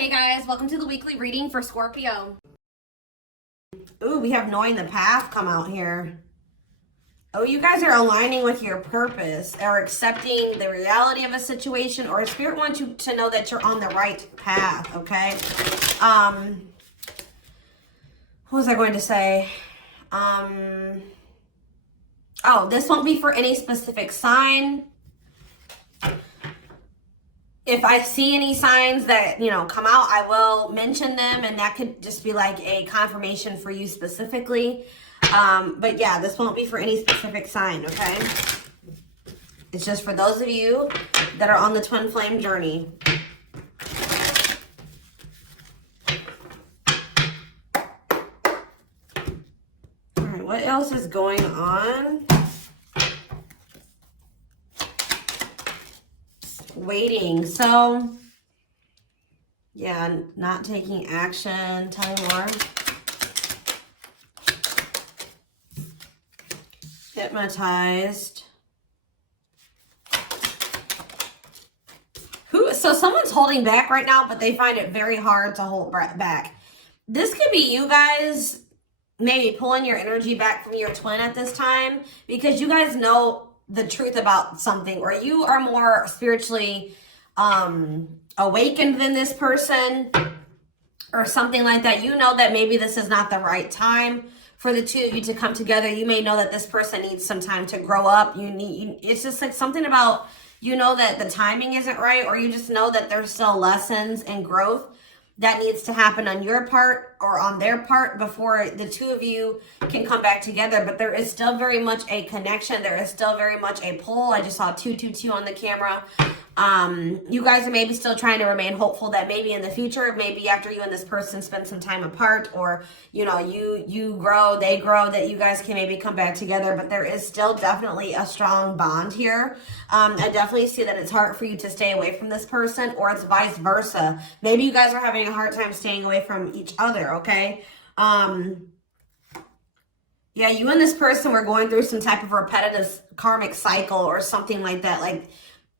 Hey guys, welcome to the weekly reading for Scorpio. Ooh, we have knowing the path come out here. Oh, you guys are aligning with your purpose or accepting the reality of a situation, or Spirit wants you to know that you're on the right path, okay? What was I going to say? Oh, this won't be for any specific sign. If I see any signs that, come out, I will mention them, and that could just be like a confirmation for you specifically. But yeah, this won't be for any specific sign, okay? It's just for those of you that are on the twin flame journey. All right, what else is going on? Waiting. So, yeah, not taking action. Tell me more. Hypnotized. So someone's holding back right now, but they find it very hard to hold back. This could be you guys maybe pulling your energy back from your twin at this time because you guys know the truth about something, or you are more spiritually awakened than this person or something like that. You know that maybe this is not the right time for the two of you to come together. You may know that this person needs some time to grow up. It's just like something about, that the timing isn't right, or you just know that there's still lessons and growth that needs to happen on your part or on their part before the two of you can come back together. But there is still very much a connection. There is still very much a pull. I just saw 222 on the camera. You guys are maybe still trying to remain hopeful that maybe in the future, maybe after you and this person spend some time apart, or, you grow, they grow, that you guys can maybe come back together. But there is still definitely a strong bond here. I definitely see that it's hard for you to stay away from this person, or it's vice versa. Maybe you guys are having a hard time staying away from each other, okay? Yeah, you and this person were going through some type of repetitive karmic cycle or something like that, like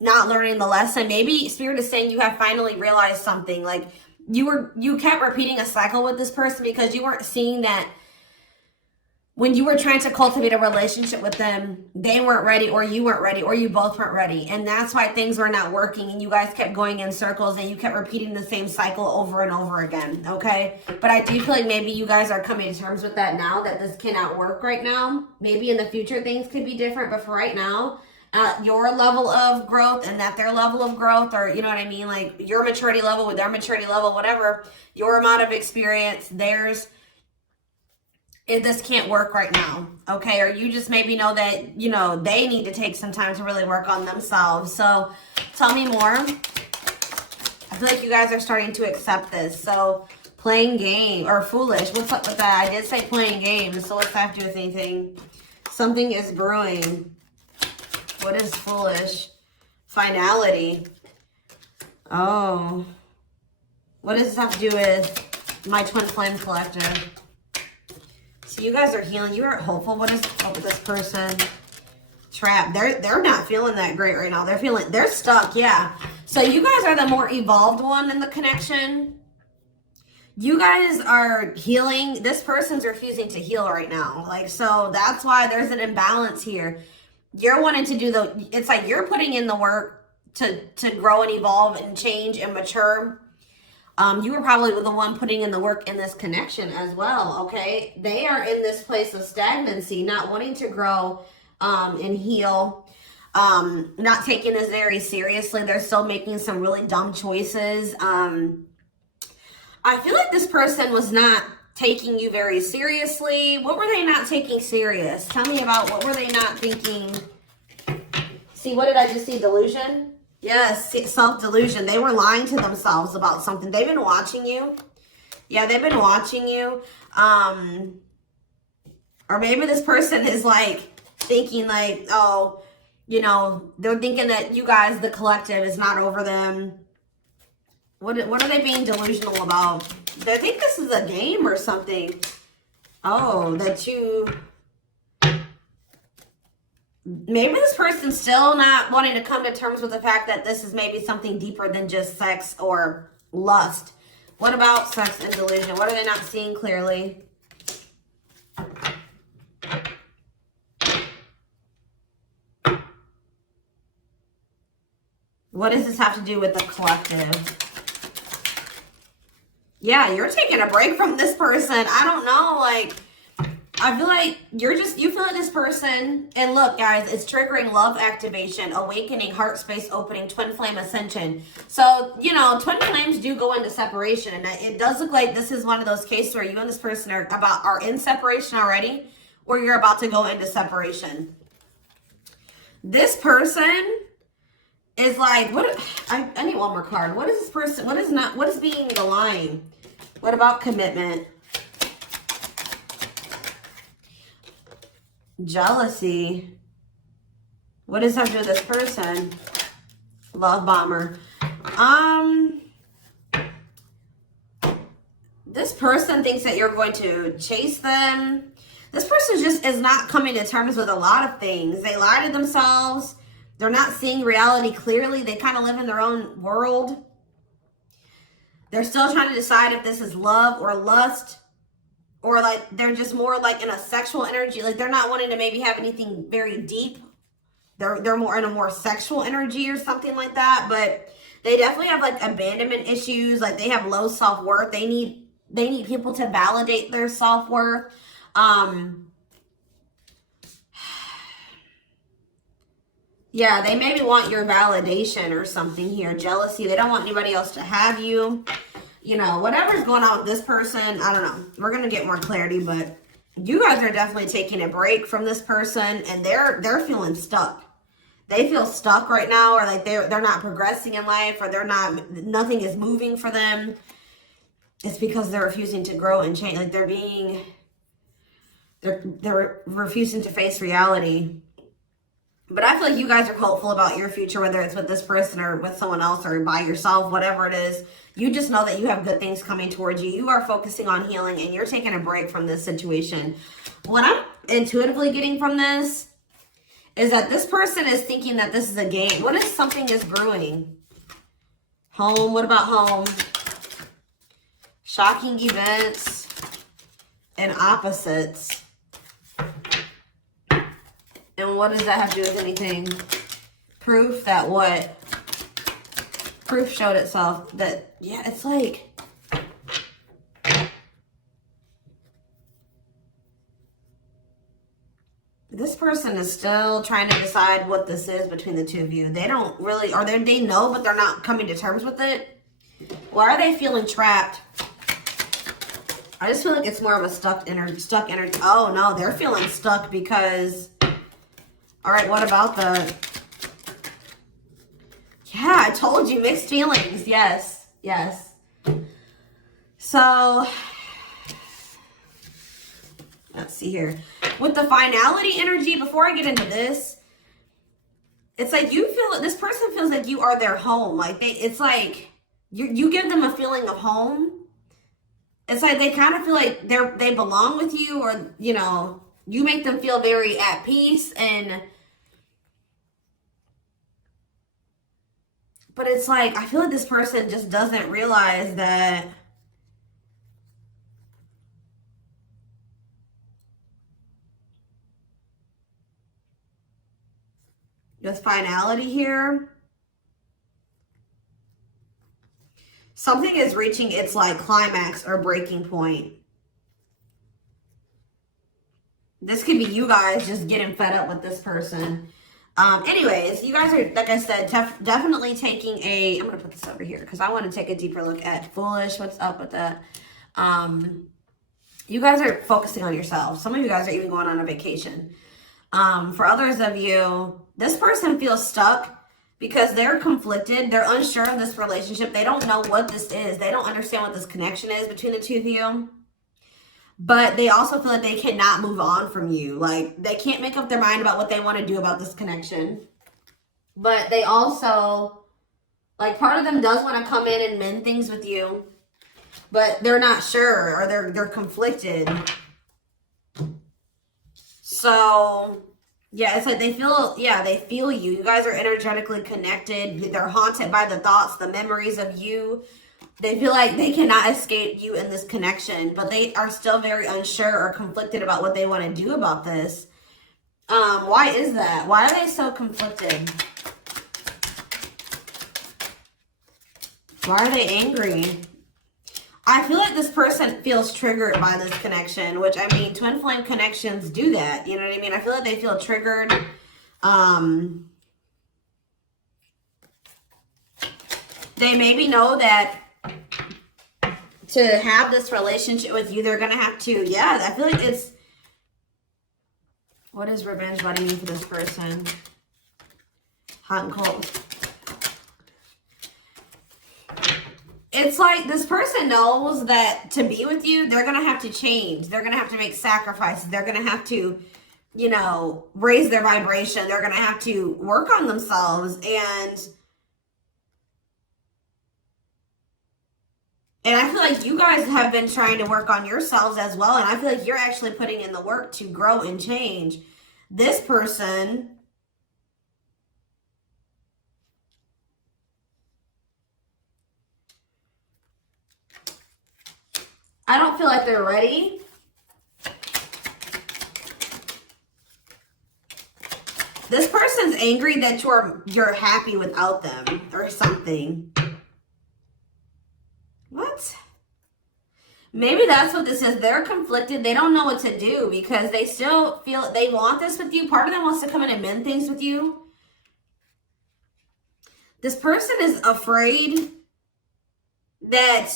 not learning the lesson. Maybe Spirit is saying you have finally realized something. Like you kept repeating a cycle with this person because you weren't seeing that when you were trying to cultivate a relationship with them, they weren't ready, or you weren't ready, or you both weren't ready. And that's why things were not working, and you guys kept going in circles, and you kept repeating the same cycle over and over again, okay? But I do feel like maybe you guys are coming to terms with that now, that this cannot work right now. Maybe in the future things could be different, but for right now, your level of growth and that their level of growth, or you know what I mean, like your maturity level with their maturity level, whatever, your amount of experience, theirs, this can't work right now, okay? Or you just maybe know that, they need to take some time to really work on themselves. So tell me more. I feel like you guys are starting to accept this. So playing game or foolish, what's up with that? I did say playing games, so what's that have to do with anything? Something is brewing. What is foolish? Finality. Oh. What does this have to do with my twin flame collective? So you guys are healing. You are hopeful. What is up with this person? Trapped. They're not feeling that great right now. They're stuck, yeah. So you guys are the more evolved one in the connection. You guys are healing. This person's refusing to heal right now. So that's why there's an imbalance here. You're wanting to do it's like you're putting in the work to grow and evolve and change and mature. You were probably the one putting in the work in this connection as well, okay? They are in this place of stagnancy, not wanting to grow and heal, not taking this very seriously. They're still making some really dumb choices. I feel like this person was not taking you very seriously. What were they not taking serious? Tell me about what were they not thinking? See, what did I just see? Delusion? Yes, self-delusion. They were lying to themselves about something. They've been watching you. Yeah, they've been watching you. Or maybe this person is thinking oh, they're thinking that you guys, the collective, is not over them. What are they being delusional about? They think this is a game or something. Oh, that you... maybe this person's still not wanting to come to terms with the fact that this is maybe something deeper than just sex or lust. What about sex and delusion? What are they not seeing clearly? What does this have to do with the collective? Yeah, you're taking a break from this person. I don't know, like, I feel like you feel like this person, and look, guys, it's triggering love activation, awakening, heart space opening, twin flame ascension. So, you know, twin flames do go into separation, and it does look like this is one of those cases where you and this person are in separation already, or you're about to go into separation. This person is like, I need one more card. What is this person, what is being the line? What about commitment? Jealousy. What does that have to do with this person? Love bomber. This person thinks that you're going to chase them. This person just is not coming to terms with a lot of things. They lie to themselves. They're not seeing reality clearly. They kind of live in their own world. They're still trying to decide if this is love or lust. Or like they're just more like in a sexual energy. Like they're not wanting to maybe have anything very deep. They're more in a more sexual energy or something like that. But they definitely have like abandonment issues. Like they have low self-worth. They need people to validate their self-worth. Yeah, they maybe want your validation or something here. Jealousy. They don't want anybody else to have you. You know, whatever's going on with this person, I don't know. We're going to get more clarity, but you guys are definitely taking a break from this person, and they're feeling stuck. They feel stuck right now, or like they're not progressing in life, or nothing is moving for them. It's because they're refusing to grow and change. Like they're refusing to face reality. But I feel like you guys are hopeful about your future, whether it's with this person or with someone else or by yourself, whatever it is. You just know that you have good things coming towards you. You are focusing on healing, and you're taking a break from this situation. What I'm intuitively getting from this is that this person is thinking that this is a game. What if something is brewing? Home. What about home? Shocking events and opposites. And what does that have to do with anything? Proof that what? Proof showed itself that, yeah, it's like, this person is still trying to decide what this is between the two of you. They don't really, or they know, but they're not coming to terms with it. Why are they feeling trapped? I just feel like it's more of a stuck energy. Oh no, they're feeling stuck because, all right, what about the, yeah, I told you, mixed feelings. Yes, yes. So, let's see here. With the finality energy, before I get into this, it's like you feel, this person feels like you are their home. Like it's like you give them a feeling of home. It's like they kind of feel like they belong with you, or, you know, you make them feel very at peace. And but it's like, I feel like this person just doesn't realize that this finality here, something is reaching its like climax or breaking point. This could be you guys just getting fed up with this person. Anyways, you guys are, like I said, definitely taking a, I'm going to put this over here because I want to take a deeper look at foolish. What's up with that? You guys are focusing on yourself. Some of you guys are even going on a vacation. For others of you, this person feels stuck because they're conflicted. They're unsure of this relationship. They don't know what this is. They don't understand what this connection is between the two of you. But they also feel like they cannot move on from you. Like, they can't make up their mind about what they want to do about this connection. But they also, like, part of them does want to come in and mend things with you. But they're not sure, or they're conflicted. So, yeah, it's like they feel you. You guys are energetically connected. They're haunted by the thoughts, the memories of you They feel like they cannot escape you in this connection, but they are still very unsure or conflicted about what they want to do about this. Why is that? Why are they so conflicted? Why are they angry? I feel like this person feels triggered by this connection, which, I mean, twin flame connections do that. You know what I mean? I feel like they feel triggered. They maybe know that to have this relationship with you, they're going to have to, yeah, I feel like it's, what does revenge buddy mean for this person? Hot and cold. It's like this person knows that to be with you, they're going to have to change. They're going to have to make sacrifices. They're going to have to, you know, raise their vibration. They're going to have to work on themselves. And I feel like you guys have been trying to work on yourselves as well. And I feel like you're actually putting in the work to grow and change. This person, I don't feel like they're ready. This person's angry that you're happy without them or something. What? Maybe that's what this is. They're conflicted. They don't know what to do because they still feel they want this with you. Part of them wants to come in and mend things with you. This person is afraid that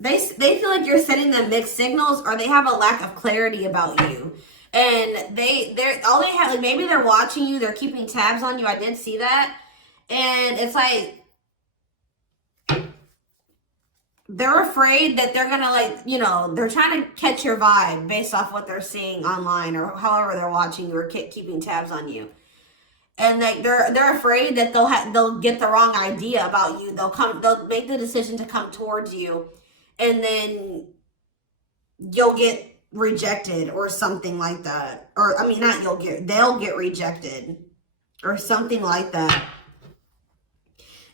they feel like you're sending them mixed signals, or they have a lack of clarity about you. And they're all they have, like, maybe they're watching you, they're keeping tabs on you. I did see that. And it's like they're afraid that they're gonna, like, you know, they're trying to catch your vibe based off what they're seeing online or however they're watching you or keeping tabs on you. And like they're afraid that they'll get the wrong idea about you. They'll make the decision to come towards you, and then you'll get rejected or something like that. Or I mean, they'll get rejected or something like that.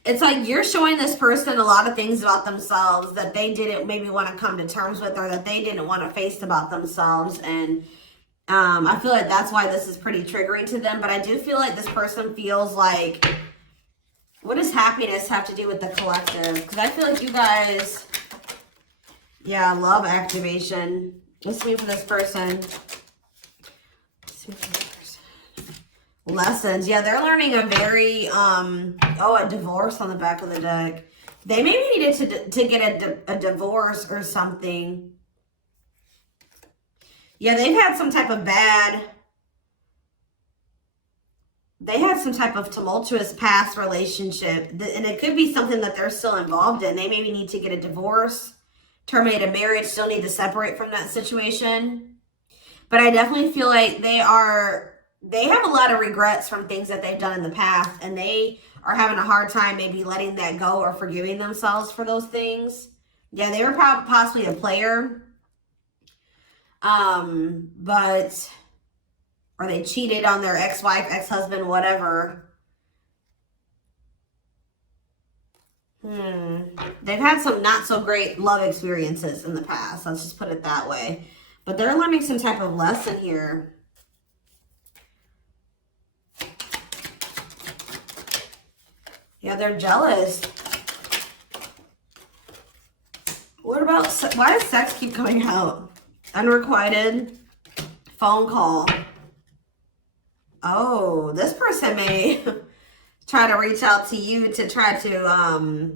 It's like you're showing this person a lot of things about themselves that they didn't maybe want to come to terms with, or that they didn't want to face about themselves. And I feel like that's why this is pretty triggering to them. But I do feel like this person feels like, what does happiness have to do with the collective? Because I feel like you guys, yeah, love activation. Let's see for this person. Lessons. Yeah, they're learning a very, a divorce on the back of the deck. They maybe needed to get a divorce or something. Yeah, they had some type of tumultuous past relationship. And it could be something that they're still involved in. They maybe need to get a divorce, terminate a marriage, still need to separate from that situation. But I definitely feel like they have a lot of regrets from things that they've done in the past, and they are having a hard time maybe letting that go or forgiving themselves for those things. Yeah, they were possibly a player. Or they cheated on their ex-wife, ex-husband, whatever. They've had some not so great love experiences in the past. Let's just put it that way. But they're learning some type of lesson here. Yeah, they're jealous. What about, why does sex keep coming out? Unrequited phone call. Oh, this person may try to reach out to you to try to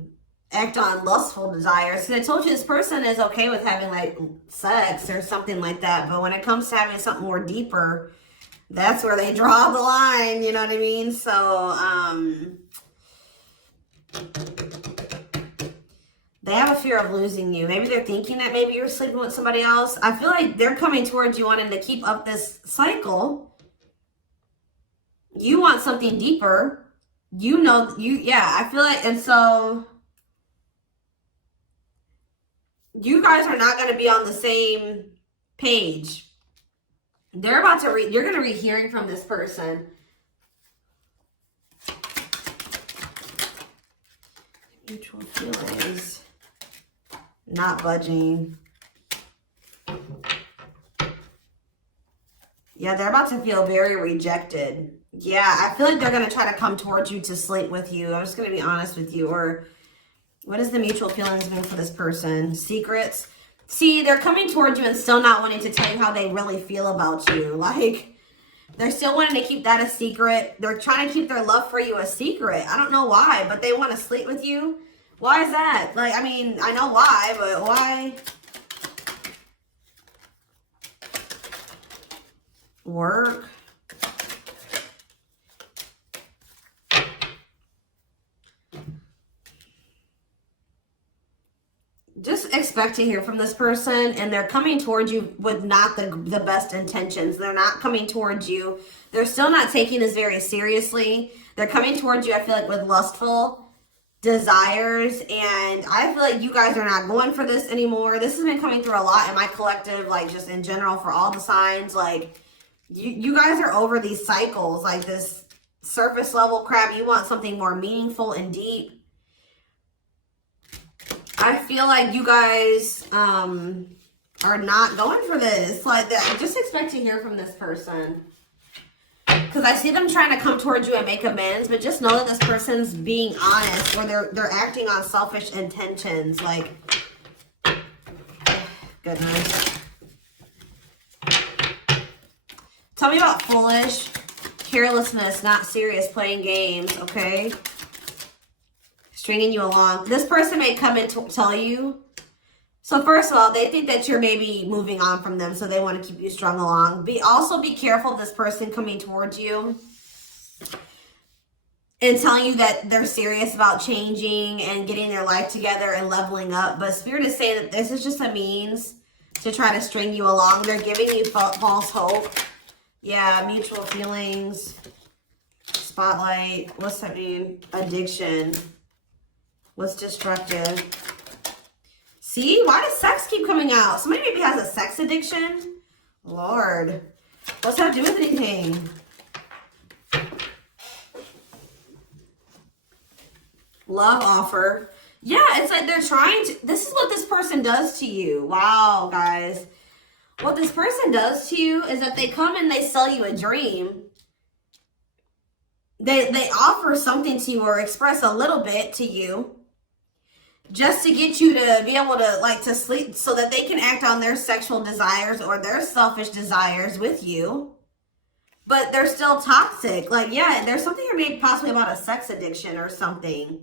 act on lustful desires. So I told you this person is okay with having like sex or something like that. But when it comes to having something more deeper, that's where they draw the line. You know what I mean? So, they have a fear of losing you. Maybe they're thinking that maybe you're sleeping with somebody else. I feel like they're coming towards you wanting to keep up this cycle. You want something deeper. I feel like, and so you guys are not going to be on the same page. You're going to be hearing from this person. Mutual feelings. Not budging. Yeah, they're about to feel very rejected. Yeah, I feel like they're going to try to come towards you to sleep with you. I'm just going to be honest with you. Or what is the mutual feelings mean for this person? Secrets. See, they're coming towards you and still not wanting to tell you how they really feel about you. Like, they're still wanting to keep that a secret. They're trying to keep their love for you a secret. I don't know why, but they want to sleep with you. Why is that? Like, I mean, I know why, but why? Work. Just expect to hear from this person, and they're coming towards you with not the best intentions. They're not coming towards you. They're still not taking this very seriously. They're coming towards you, I feel like, with lustful desires, and I feel like you guys are not going for this anymore. This has been coming through a lot in my collective, like just in general for all the signs. Like you guys are over these cycles, like this surface level crap. You want something more meaningful and deep. I feel like you guys are not going for this. Like, just expect to hear from this person. Because I see them trying to come towards you and make amends, but just know that this person's being honest, or they're acting on selfish intentions. Like, goodness. Tell me about foolish, carelessness, not serious, playing games, okay? Stringing you along. This person may come and tell you. So first of all, they think that you're maybe moving on from them, so they want to keep you strung along. Also be careful of this person coming towards you and telling you that they're serious about changing and getting their life together and leveling up. But Spirit is saying that this is just a means to try to string you along. They're giving you false hope. Yeah, mutual feelings. Spotlight. What's that mean? Addiction. What's destructive? See? Why does sex keep coming out? Somebody maybe has a sex addiction? Lord. What's that do with anything? Love offer. Yeah, it's like they're trying to... This is what this person does to you. Wow, guys. What this person does to you is that they come and they sell you a dream. They offer something to you or express a little bit to you, just to get you to be able to, like, to sleep so that they can act on their sexual desires or their selfish desires with you. But they're still toxic. Like, yeah, there's something here maybe possibly about a sex addiction or something.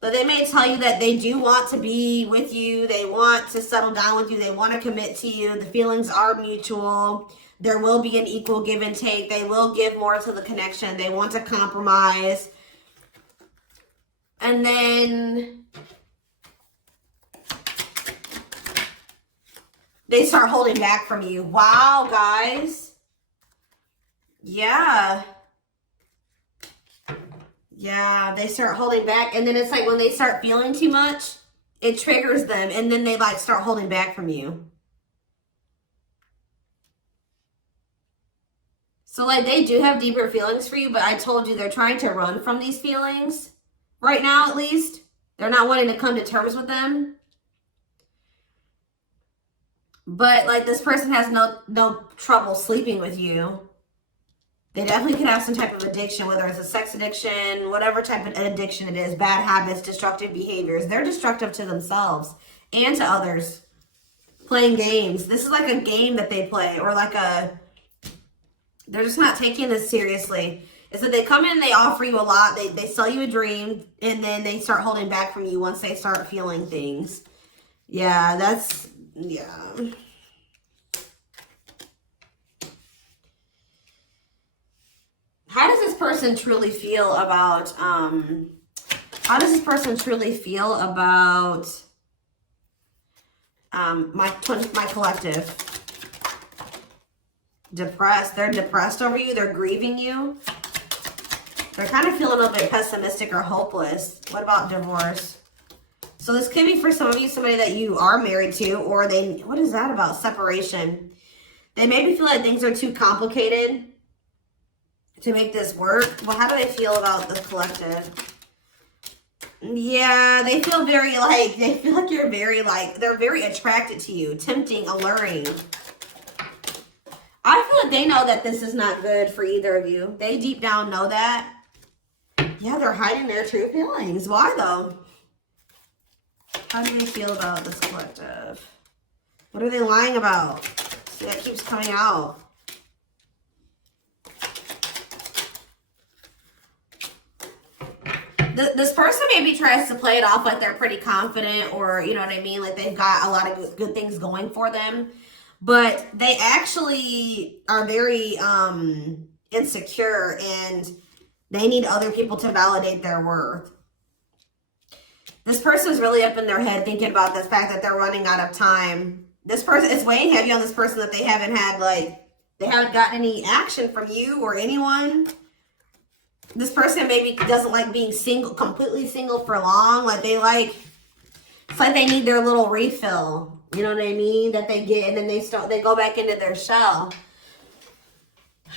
But they may tell you that they do want to be with you. They want to settle down with you. They want to commit to you. The feelings are mutual. There will be an equal give and take. They will give more to the connection. They want to compromise. And then they start holding back from you. Wow, guys. Yeah. Yeah, they start holding back. And then it's like when they start feeling too much, it triggers them. And then they like start holding back from you. So like they do have deeper feelings for you, but I told you they're trying to run from these feelings. Right now, at least. They're not wanting to come to terms with them. But like this person has no trouble sleeping with you. They definitely could have some type of addiction, whether it's a sex addiction, whatever type of addiction it is, bad habits, destructive behaviors. They're destructive to themselves and to others. Playing games. This is like a game that they play, or like they're just not taking this seriously. It's that they come in, they offer you a lot, they sell you a dream, and then they start holding back from you once they start feeling things. Yeah, yeah. How does this person truly feel about, my collective? Depressed. They're depressed over you. They're grieving you. They're kind of feeling a little bit pessimistic or hopeless. What about divorce? So this could be for some of you, somebody that you are married to, or what is that about? Separation. They maybe feel like things are too complicated. to make this work. Well, how do they feel about the collective? Yeah, they feel very like, they feel like you're very like, they're very attracted to you, tempting, alluring. I feel like they know that this is not good for either of you. They deep down know that. Yeah, they're hiding their true feelings. Why though? How do they feel about this collective? What are they lying about? See, that keeps coming out. This person maybe tries to play it off like they're pretty confident, or you know what I mean, like they've got a lot of good things going for them, but they actually are very insecure, and they need other people to validate their worth. This person is really up in their head thinking about the fact that they're running out of time. This person is weighing heavy on this person that they haven't had, like, they haven't gotten any action from you or anyone. This person maybe doesn't like being single, completely single for long. Like they like, it's like they need their little refill. You know what I mean? That they get, and then they go back into their shell.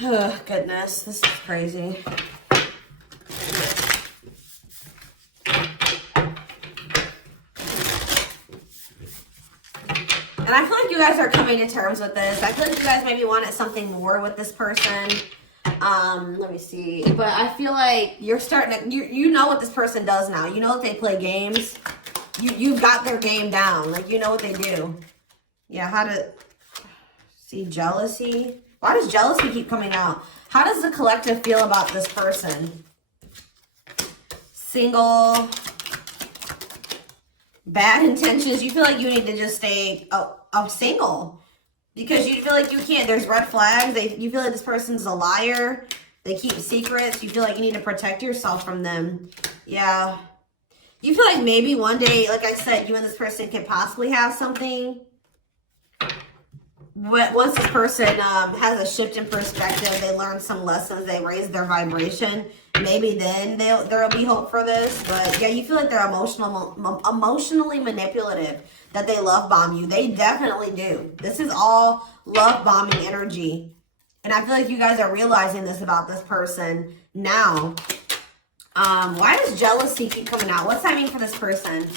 Oh, goodness, this is crazy. And I feel like you guys are coming to terms with this. I feel like you guys maybe wanted something more with this person. Let me see. But I feel like you're starting to, you know what this person does now. You know that they play games. You've got their game down. Like, you know what they do. Yeah, how to see jealousy. Why does jealousy keep coming out? How does the collective feel about this person? Single. Bad intentions. You feel like you need to just stay single. Because you feel like you can't, there's red flags. You feel like this person's a liar. They keep secrets. You feel like you need to protect yourself from them. Yeah. You feel like maybe one day, like I said, you and this person could possibly have something. But once this person has a shift in perspective, they learn some lessons, they raise their vibration, maybe then there'll be hope for this. But yeah, you feel like they're emotionally manipulative, that they love bomb you. They definitely do. This is all love bombing energy. And I feel like you guys are realizing this about this person now. Why does jealousy keep coming out? What's that mean for this person?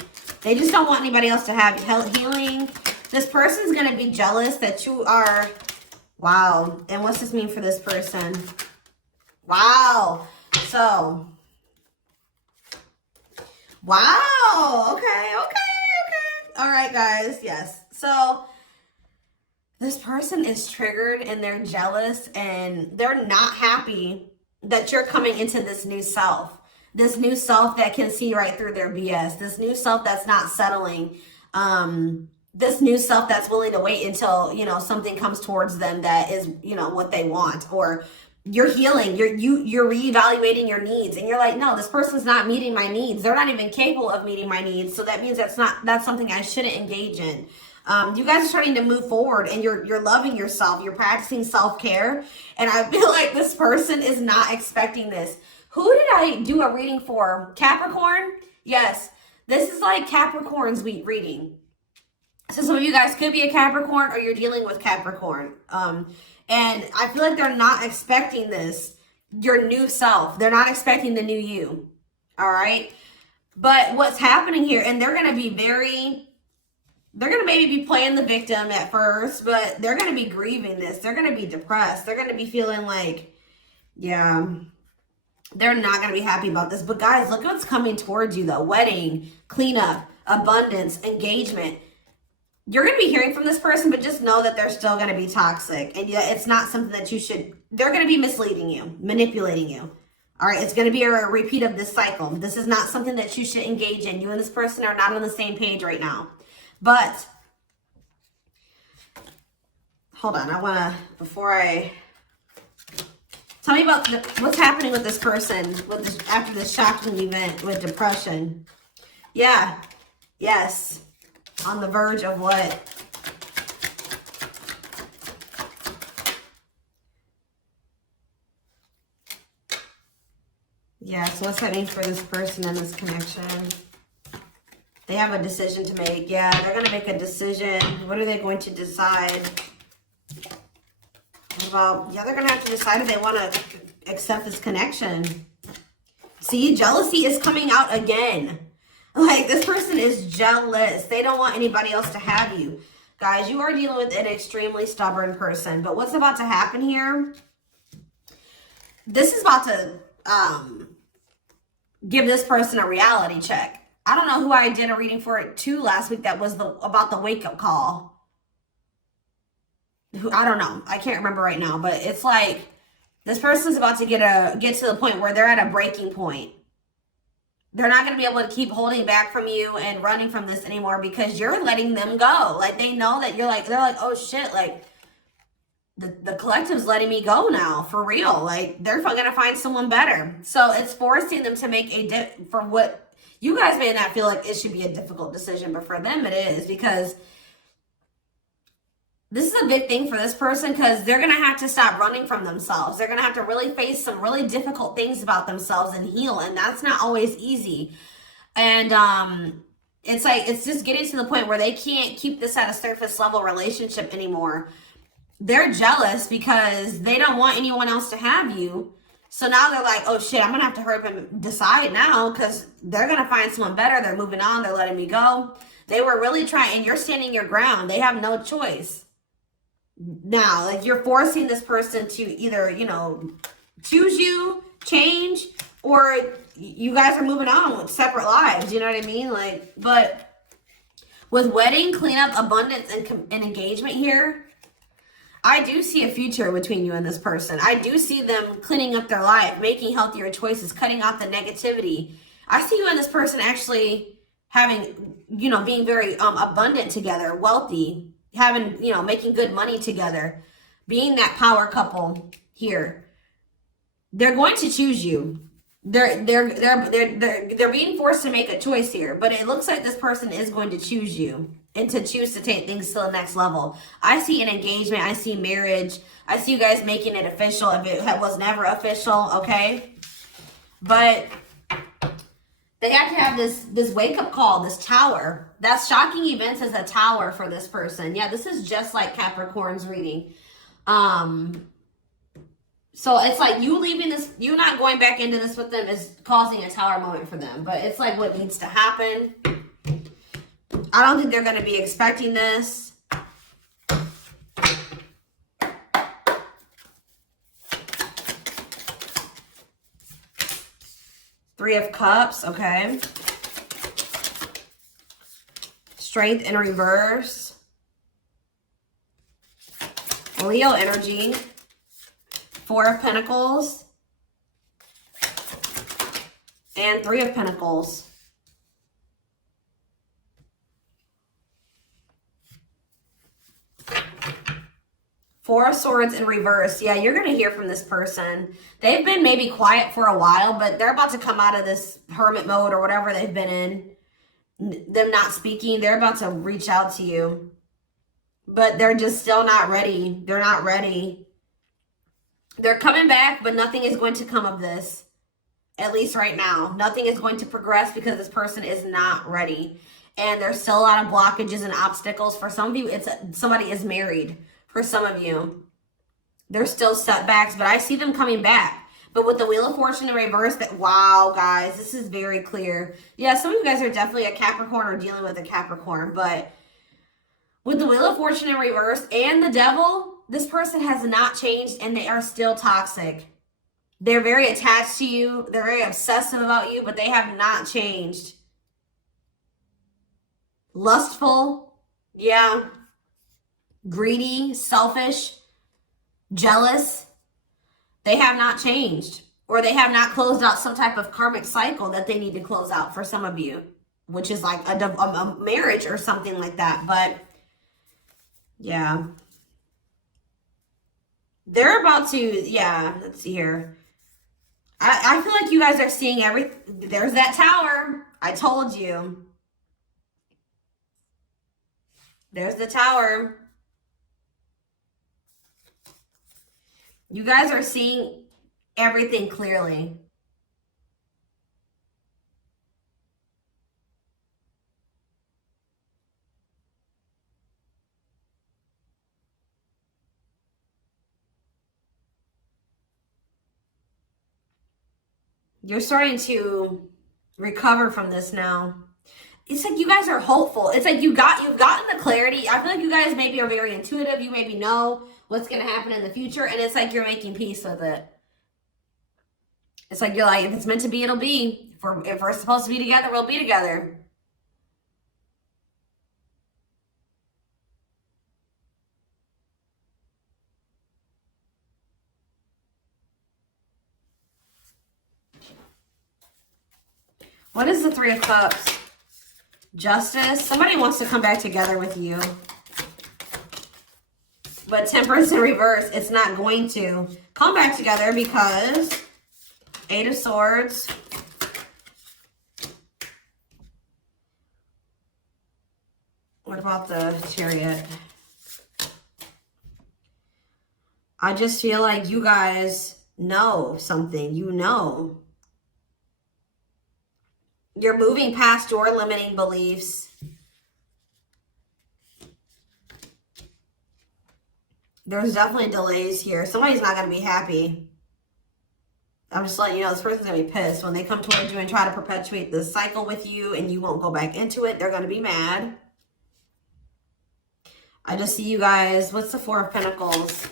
They just don't want anybody else to have healing. This person's going to be jealous that you are... Wow. And what's this mean for this person? Wow. So... Wow. Okay. All right, guys. Yes. So this person is triggered and they're jealous and they're not happy that you're coming into this new self. This new self that can see right through their BS. This new self that's not settling. This new self that's willing to wait until, you know, something comes towards them that is, you know, what they want. Or you're healing, you're reevaluating your needs, and you're like, no, this person's not meeting my needs. They're not even capable of meeting my needs. So that means that's something I shouldn't engage in. You guys are starting to move forward, and you're loving yourself. You're practicing self-care, and I feel like this person is not expecting this. Who did I do a reading for? Capricorn? Yes, this is like Capricorn's reading. So some of you guys could be a Capricorn, or you're dealing with Capricorn. And I feel like they're not expecting this, your new self. They're not expecting the new you. All right. But what's happening here, and they're going to be they're going to maybe be playing the victim at first, but they're going to be grieving this. They're going to be depressed. They're going to be feeling like, yeah, they're not going to be happy about this. But guys, look what's coming towards you though. Wedding, cleanup, abundance, engagement. You're going to be hearing from this person, but just know that they're still going to be toxic. And yeah, it's not something that you should, they're going to be misleading you, manipulating you. All right, it's going to be a repeat of this cycle. This is not something that you should engage in. You and this person are not on the same page right now. But, hold on, I want to, before I, tell me about what's happening with this person after this shocking event with depression. Yeah, yes. On the verge of what? Yeah, so what's that mean for this person and this connection? They have a decision to make. Yeah, they're going to make a decision. What are they going to decide? About, yeah, they're going to have to decide if they want to accept this connection. See, jealousy is coming out again. Like, this person is jealous. They don't want anybody else to have you. Guys, you are dealing with an extremely stubborn person. But what's about to happen here? This is about to give this person a reality check. I don't know who I did a reading for it too last week that was about the wake-up call. I don't know. I can't remember right now. But it's like this person's about to get to the point where they're at a breaking point. They're not going to be able to keep holding back from you and running from this anymore because you're letting them go. Like, they know that you're like, they're like, oh shit, like, the collective's letting me go now, for real. Like, they're going to find someone better. So it's forcing them to make for what you guys may not feel like it should be a difficult decision, but for them it is, because this is a big thing for this person, because they're going to have to stop running from themselves. They're going to have to really face some really difficult things about themselves and heal. And that's not always easy. And it's like, it's just getting to the point where they can't keep this at a surface level relationship anymore. They're jealous because they don't want anyone else to have you. So now they're like, oh shit, I'm going to have to hurry up and decide now, because they're going to find someone better. They're moving on. They're letting me go. They were really trying, and you're standing your ground. They have no choice. Now, like, you're forcing this person to either, you know, choose you, change, or you guys are moving on with separate lives. You know what I mean? Like, but with wedding, cleanup, abundance, and engagement here, I do see a future between you and this person. I do see them cleaning up their life, making healthier choices, cutting out the negativity. I see you and this person actually having, you know, being very abundant together, wealthy, having, you know, making good money together, being that power couple here. They're going to choose you. They're being forced to make a choice here, but it looks like this person is going to choose you and to choose to take things to the next level. I see an engagement. I see marriage. I see you guys making it official if it was never official, okay? But they have to have this wake-up call, this tower. That's shocking events as a tower for this person. Yeah, this is just like Capricorn's reading. So it's like you leaving this, you not going back into this with them is causing a tower moment for them. But it's like what needs to happen. I don't think they're going to be expecting this. Three of Cups, okay. Strength in reverse. Leo energy. Four of Pentacles. And Three of Pentacles. Four of Swords in reverse. Yeah, you're going to hear from this person. They've been maybe quiet for a while, but they're about to come out of this hermit mode or whatever they've been in. Them not speaking. They're about to reach out to you. But they're just still not ready. They're not ready. They're coming back, but nothing is going to come of this. At least right now. Nothing is going to progress because this person is not ready. And there's still a lot of blockages and obstacles. For some of you, somebody is married. For some of you, there's still setbacks, but I see them coming back. But with the Wheel of Fortune in reverse, wow, guys, this is very clear. Yeah, some of you guys are definitely a Capricorn or dealing with a Capricorn, but with the Wheel of Fortune in reverse and the Devil, this person has not changed and they are still toxic. They're very attached to you. They're very obsessive about you, but they have not changed. Lustful, yeah. Greedy, selfish, jealous. They have not changed, or they have not closed out some type of karmic cycle that they need to close out for some of you, which is like a marriage or something like that. But yeah, they're about to, yeah, let's see here. I feel like you guys are seeing everything. There's that tower. I told you. There's the tower. You guys are seeing everything clearly. You're starting to recover from this now. It's like you guys are hopeful. It's like you've gotten the clarity. I feel like you guys maybe are very intuitive. You maybe know what's going to happen in the future. And it's like you're making peace with it. It's like you're like, if it's meant to be, it'll be. If we're supposed to be together, we'll be together. What is the Three of Cups? Justice. Somebody wants to come back together with you. But Temperance in reverse, it's not going to come back together because Eight of Swords. What about the Chariot? I just feel like you guys know something. You know. You're moving past your limiting beliefs. There's definitely delays here. Somebody's not going to be happy. I'm just letting you know this person's going to be pissed. When they come towards you and try to perpetuate this cycle with you and you won't go back into it, they're going to be mad. I just see you guys. What's the Four of Pentacles?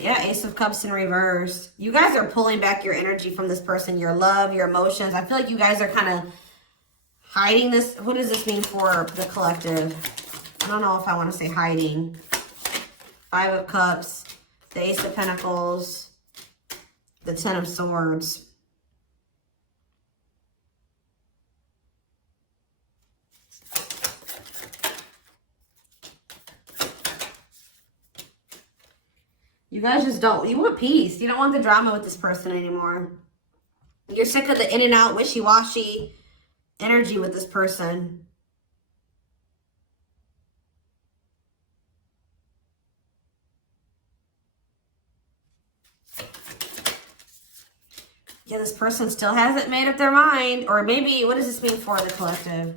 Yeah, Ace of Cups in reverse. You guys are pulling back your energy from this person, your love, your emotions. I feel like you guys are kind of hiding this. What does this mean for the collective? I don't know if I want to say hiding. Five of Cups, the Ace of Pentacles, the Ten of Swords. You guys just don't, you want peace. You don't want the drama with this person anymore. You're sick of the in and out, wishy-washy energy with this person. Yeah, this person still hasn't made up their mind. Or maybe, what does this mean for the collective?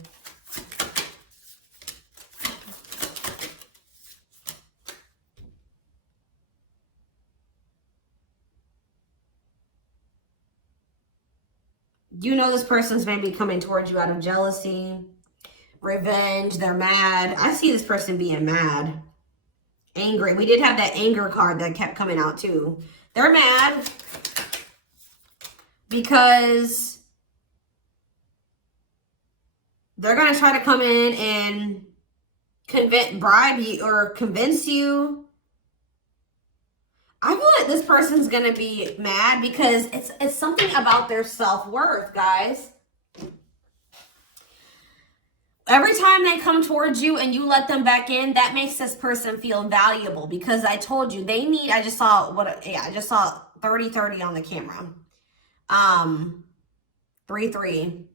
You know this person's maybe coming towards you out of jealousy, revenge, they're mad. I see this person being mad, angry. We did have that anger card that kept coming out too. They're mad because they're going to try to come in and bribe you or convince you. I feel like this person's going to be mad because it's something about their self-worth, guys. Every time they come towards you and you let them back in, that makes this person feel valuable because I told you they need, I just saw 30-30 on the camera. 3-3.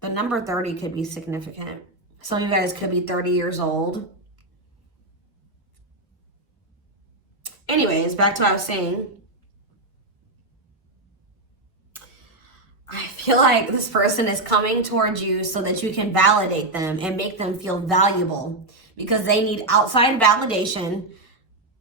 The number 30 could be significant. Some of you guys could be 30 years old. Anyways, back to what I was saying. I feel like this person is coming towards you so that you can validate them and make them feel valuable because they need outside validation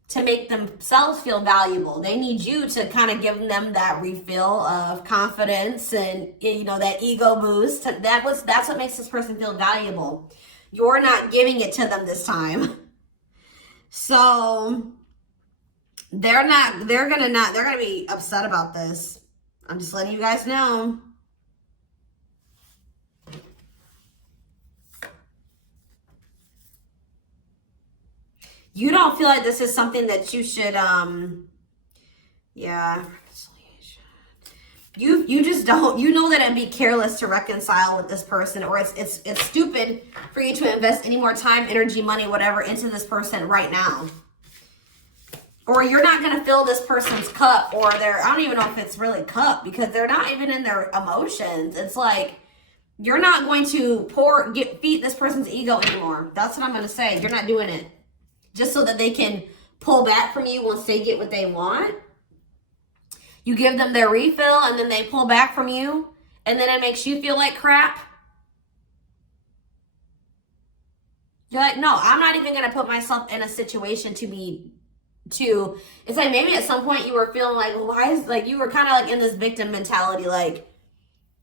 to make themselves feel valuable. They need you to kind of give them that refill of confidence and, you know, that ego boost. That's what makes this person feel valuable. You're not giving it to them this time. So they're gonna be upset about this. I'm just letting you guys know. You don't feel like this is something that you should, yeah. You just don't, you know that it'd be careless to reconcile with this person, or it's stupid for you to invest any more time, energy, money, whatever, into this person right now. Or you're not going to fill this person's cup, or I don't even know if it's really cup, because they're not even in their emotions. It's like, you're not going to feed this person's ego anymore. That's what I'm going to say. You're not doing it. Just so that they can pull back from you once they get what they want. You give them their refill and then they pull back from you. And then it makes you feel like crap. You're like, no, I'm not even gonna put myself in a situation to it's like maybe at some point you were feeling like, well, why is, like, you were kind of like in this victim mentality, like,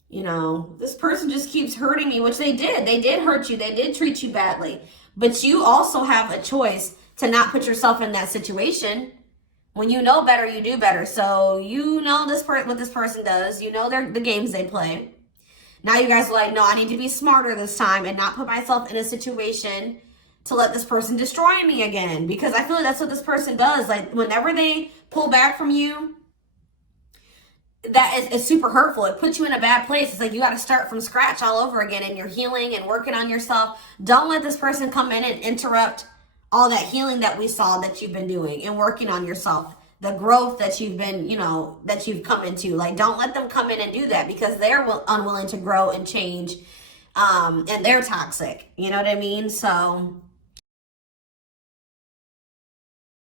you know, this person just keeps hurting me, which they did hurt you, they did treat you badly, but you also have a choice to not put yourself in that situation. When you know better, you do better. So you know what this person does, you know the games they play. Now you guys are like, no, I need to be smarter this time and not put myself in a situation to let this person destroy me again. Because I feel like that's what this person does. Like, whenever they pull back from you, that is super hurtful. It puts you in a bad place. It's like you got to start from scratch all over again, and you're healing and working on yourself. Don't let this person come in and interrupt all that healing that we saw that you've been doing and working on yourself. The growth that you've been, you know, that you've come into. Like, don't let them come in and do that, because they're unwilling to grow and change, and they're toxic. You know what I mean? So